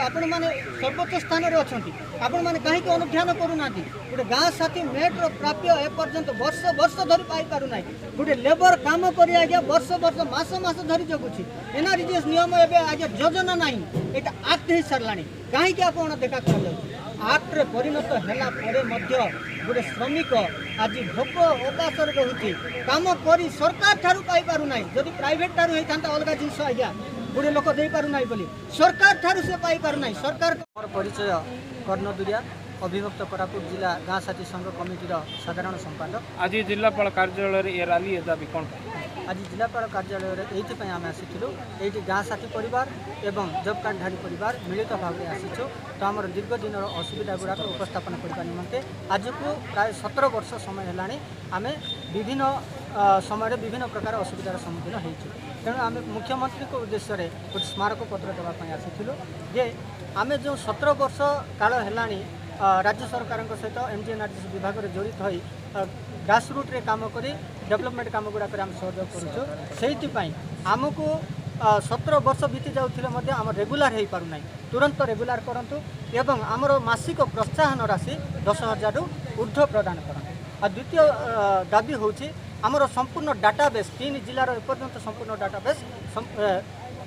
आपण मैंने सर्वोच्च स्थान में अच्छा आपण मैंने कहीं अनुध्यान करूना गोटे गाँ साथी मेट्र प्राप्य एपर्यंत वर्ष वर्ष धरी पाई पारना गोटे लेबर काम कर आज्ञा वर्ष वर्ष मास मास धरी जगुची एनआरजीएस नियम एवं आज योजना ना यहाँ आक्ट हो सारा कहीं आप देखा कर आक्ट्रे परिणत है गोटे श्रमिक आज भोक उपास रोचे कम कर सरकार ठारू पाई पारना जदि प्राइवेट ठारू होता अलग जिन आज्ञा गोटे लोक दे पारना बोली सरकार ठारू से पाई पारना सरकार परिचय कर्णदुरिया अभिभक्त कोरापुट जिला गाँ साथी संघ कमिटीर साधारण संपादक आज जिलापाल कार्यालय ये रैली दाबी कौन आज जिलापाल कार्यालय ये आम आसीलु ये गाँ साथी परिवार एवं जब कार्डधारी परिवार मिलित भाव में आसीचु तो आम दीर्घ दिन असुविधा गुड़ाक उपस्थापन करने निमंते आज को प्राय 17 वर्ष समय है आम विभिन्न समय विभिन्न प्रकार असुविधार सम्मुखीन होइछु तेणु आम मुख्यमंत्री को उद्देश्य गोटे स्मारक पत्र देवाई आसीलु जे आम जो 17 वर्ष काल है राज्य सरकार सहित एमजीएनआरजीएस विभाग में जड़ित हो ग्रासरूट रे काम करी डेवलपमेंट काम गुड़ाक आम सहयोग करूँ आमको 17 वर्ष बीती जाऊे आम रेगुलार हो पारना तुरंत रेगुलार करूँ एवं आमर मासिक प्रोत्साहन राशि 10,000 रु ऊर्ध्व प्रदान करूँ। द्वितीय दाबी हूँ आमर संपूर्ण डाटाबेस 3 जिलार एपर्यंत संपूर्ण डाटाबेस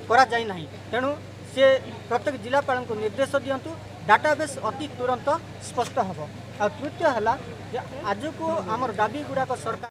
करा जाई नाही तेणु से प्रत्येक जिलापाल को निर्देश दिंतु डाटाबेस अति तुरंत स्पष्ट हम। आ तृतीय है आज को आमर दाबी गुड़ाक सरकार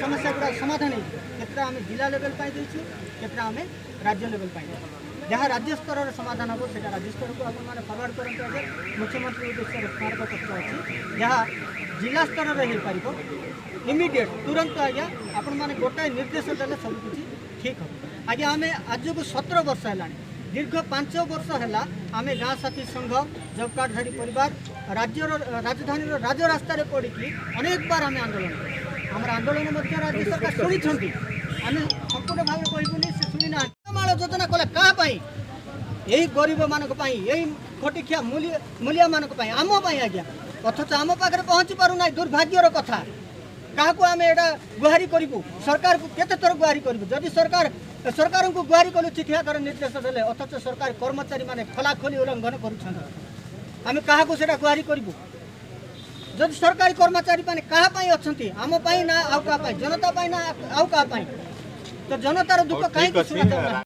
समस्या गुड़ा समाधान केतरा आम जिला लेवल पाई केतरा आम राज्य लेवल पाई जहाँ राज्य स्तर समाधान हम से राज्य स्तर को आपने फरवर्ड करेंगे मुख्यमंत्री उद्देश्य स्मारक पत्र अच्छी जहाँ जिला स्तर में हो पार इमिडिएट तुरंत आज्ञा आपण मैंने गोटाए निर्देश देने सबकि ठीक हम आज्ञा आम आज को 17 वर्ष है दीर्घ 5 वर्ष है आम गाँ साथी संघ जब कार्डधारी परिवार राज्य राजधानी राजरास्त पड़ी अनेक बार आम आंदोलन आम आंदोलन राज्य सरकार शुणी ଆମେ ସମ୍ପୂର୍ଣ୍ଣ ଭାବେ କହିବୁନି ସେ ଶୁଣିନା ମାଳ ଯୋଜନା କଲେ କାହା ପାଇଁ ଏଇ ଗରିବ ମାନଙ୍କ ପାଇଁ ଏଇ ଖଟିଖିଆ ମୂଲିଆ ମାନଙ୍କ ପାଇଁ ଆମ ପାଇଁ ଆଜ୍ଞା ଅଥଚ ଆମ ପାଖରେ ପହଞ୍ଚି ପାରୁନାହିଁ ଦୁର୍ଭାଗ୍ୟର କଥା କାହାକୁ ଆମେ ଏଇଟା ଗୁହାରି କରିବୁ ସରକାରକୁ କେତେ ଥର ଗୁହାରି କରିବୁ ଯଦି ସରକାରଙ୍କୁ ଗୁହାରି କଲୁ ଚିଠି ଆକାରରେ ନିର୍ଦ୍ଦେଶ ଦେଲେ ଅଥଚ ସରକାରୀ କର୍ମଚାରୀ ମାନେ ଖୋଲାଖୋଲି ଉଲ୍ଲଂଘନ କରୁଛନ୍ତି ଆମେ କାହାକୁ ସେଟା ଗୁହାରି କରିବୁ ଯଦି ସରକାରୀ କର୍ମଚାରୀ ମାନେ କାହା ପାଇଁ ଅଛନ୍ତି ଆମ ପାଇଁ ନା ଆଉ କାହା ପାଇଁ ଜନତା ପାଇଁ ନା ଆଉ କାହା ପାଇଁ ତ ଜନତାର ଦୁଃଖ କାହିଁକି ଶୁଣା